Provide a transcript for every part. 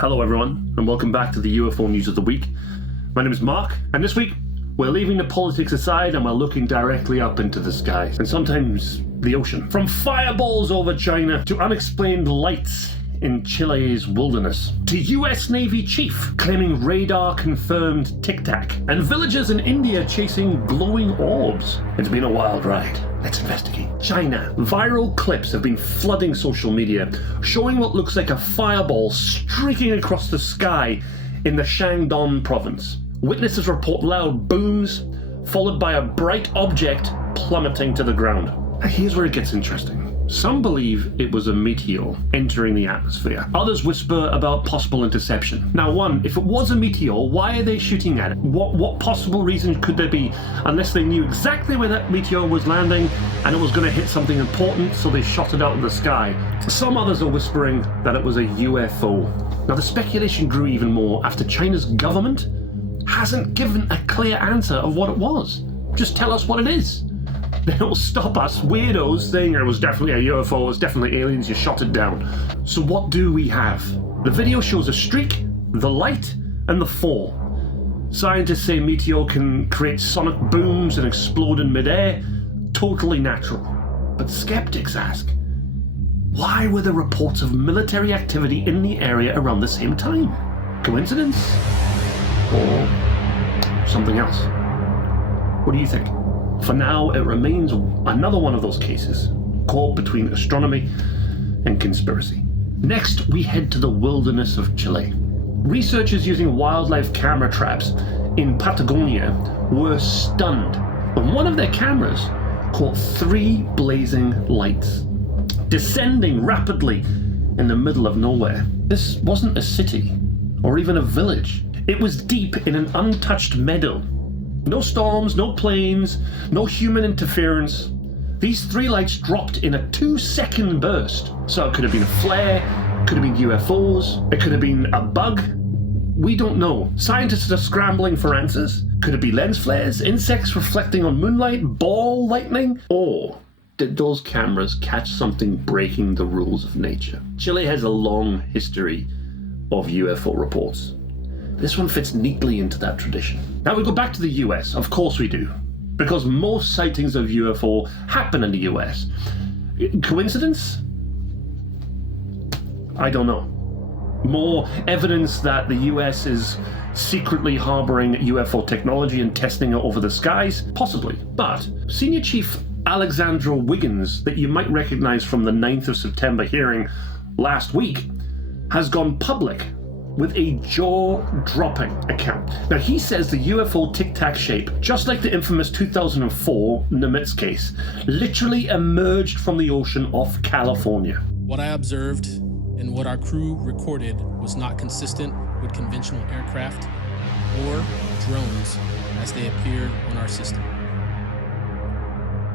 Hello everyone, and welcome back to the UFO News of the Week. My name is Mark, and this week we're leaving the politics aside and we're looking directly up into the sky, and sometimes the ocean. From fireballs over China to unexplained lights in Chile's wilderness, to US Navy chief claiming radar-confirmed Tic-Tac, and villagers in India chasing glowing orbs. It's been a wild ride. Let's investigate. China. Viral clips have been flooding social media, showing what looks like a fireball streaking across the sky in the Shandong province. Witnesses report loud booms, followed by a bright object plummeting to the ground. Here's where it gets interesting. Some believe it was a meteor entering the atmosphere. Others whisper about possible interception. Now, one, if it was a meteor, why are they shooting at it? What possible reason could there be, unless they knew exactly where that meteor was landing and it was going to hit something important, so they shot it out of the sky? Some others are whispering that it was a UFO. Now, the speculation grew even more after China's government hasn't given a clear answer of what it was. Just tell us what it is. They don't stop us weirdos saying it was definitely a UFO, it was definitely aliens, you shot it down. So what do we have? The video shows a streak, the light, and the fall. Scientists say meteor can create sonic booms and explode in midair. Totally natural. But skeptics ask, why were there reports of military activity in the area around the same time? Coincidence? Or something else? What do you think? For now, it remains another one of those cases, caught between astronomy and conspiracy. Next, we head to the wilderness of Chile. Researchers using wildlife camera traps in Patagonia were stunned when one of their cameras caught 3 blazing lights, descending rapidly in the middle of nowhere. This wasn't a city, or even a village. It was deep in an untouched meadow. No storms, no planes, no human interference. These 3 lights dropped in a 2-second burst. So it could have been a flare, could have been UFOs, it could have been a bug. We don't know. Scientists are scrambling for answers. Could it be lens flares, insects reflecting on moonlight, ball lightning? Or did those cameras catch something breaking the rules of nature? Chile has a long history of UFO reports. This one fits neatly into that tradition. Now we go back to the US, of course we do, because most sightings of UFO happen in the US. Coincidence? I don't know. More evidence that the US is secretly harboring UFO technology and testing it over the skies? Possibly. But Senior Chief Alexandra Wiggins, that you might recognize from the 9th of September hearing last week, has gone public with a jaw-dropping account. Now, he says the UFO Tic-Tac shape, just like the infamous 2004 Nimitz case, literally emerged from the ocean off California. What I observed and what our crew recorded was not consistent with conventional aircraft or drones as they appeared on our system.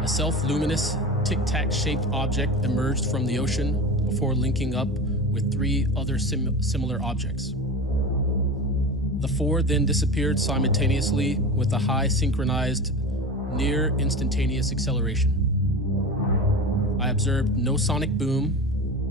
A self-luminous Tic-Tac shaped object emerged from the ocean before linking up with 3 other similar objects. The 4 then disappeared simultaneously with a high synchronized, near instantaneous acceleration. I observed no sonic boom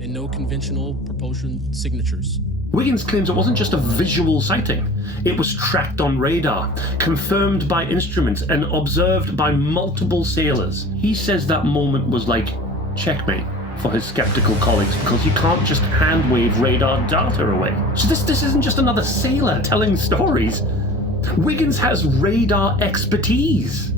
and no conventional propulsion signatures. Wiggins claims it wasn't just a visual sighting. It was tracked on radar, confirmed by instruments, and observed by multiple sailors. He says that moment was like checkmate for his skeptical colleagues, because you can't just hand-wave radar data away. So this isn't just another sailor telling stories. Wiggins has radar expertise,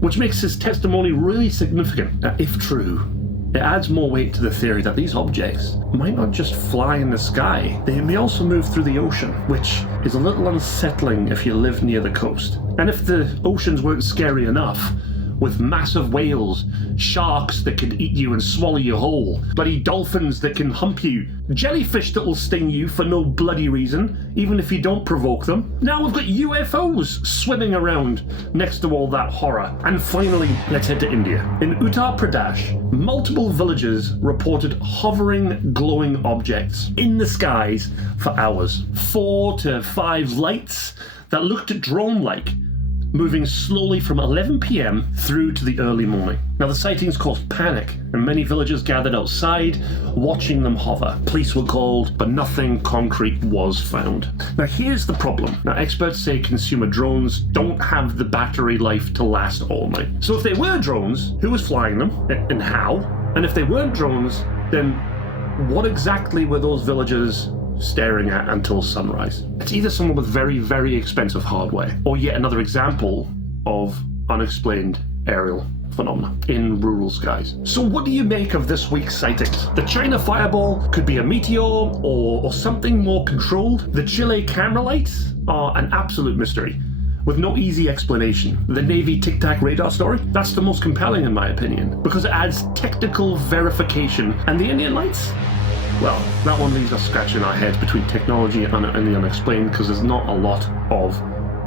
which makes his testimony really significant. Now, if true, it adds more weight to the theory that these objects might not just fly in the sky, they may also move through the ocean, which is a little unsettling if you live near the coast. And if the oceans weren't scary enough, with massive whales, sharks that could eat you and swallow you whole, bloody dolphins that can hump you, jellyfish that will sting you for no bloody reason, even if you don't provoke them. Now we've got UFOs swimming around next to all that horror. And finally, let's head to India. In Uttar Pradesh, multiple villagers reported hovering, glowing objects in the skies for hours. 4 to 5 lights that looked drone-like, moving slowly from 11 p.m. through to the early morning. Now, the sightings caused panic, and many villagers gathered outside, watching them hover. Police were called, but nothing concrete was found. Now, here's the problem. Now, experts say consumer drones don't have the battery life to last all night. So if they were drones, who was flying them, and how? And if they weren't drones, then what exactly were those villagers staring at until sunrise? It's either someone with very, very expensive hardware, or yet another example of unexplained aerial phenomena in rural skies. So what do you make of this week's sightings? The China fireball could be a meteor or something more controlled. The Chile camera lights are an absolute mystery, with no easy explanation. The Navy Tic-Tac radar story? That's the most compelling in my opinion, because it adds technical verification. And the Indian lights? Well, that one leaves us scratching our heads between technology and the unexplained, because there's not a lot of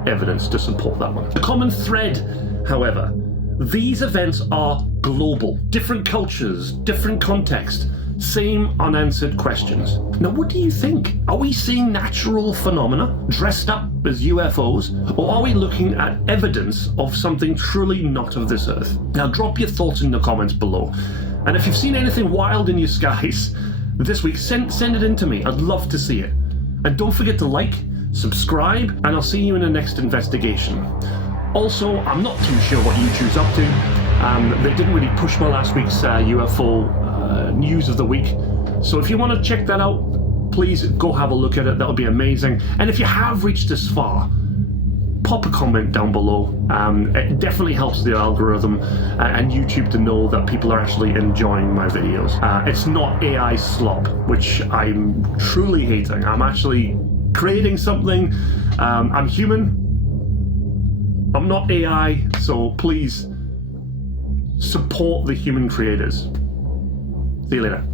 evidence to support that one. The common thread, however, these events are global. Different cultures, different context, same unanswered questions. Now, what do you think? Are we seeing natural phenomena dressed up as UFOs, or are we looking at evidence of something truly not of this earth? Now, drop your thoughts in the comments below. And if you've seen anything wild in your skies this week, send it in to me. I'd love to see it. And don't forget to like, subscribe, and I'll see you in the next investigation. Also, I'm not too sure what YouTube's up to. They didn't really push my last week's UFO news of the week. So if you want to check that out, please go have a look at it. That would be amazing. And if you have reached this far, pop a comment down below. It definitely helps the algorithm and YouTube to know that people are actually enjoying my videos. It's not AI slop, which I'm truly hating. I'm actually creating something. I'm human. I'm not AI, so please support the human creators. See you later.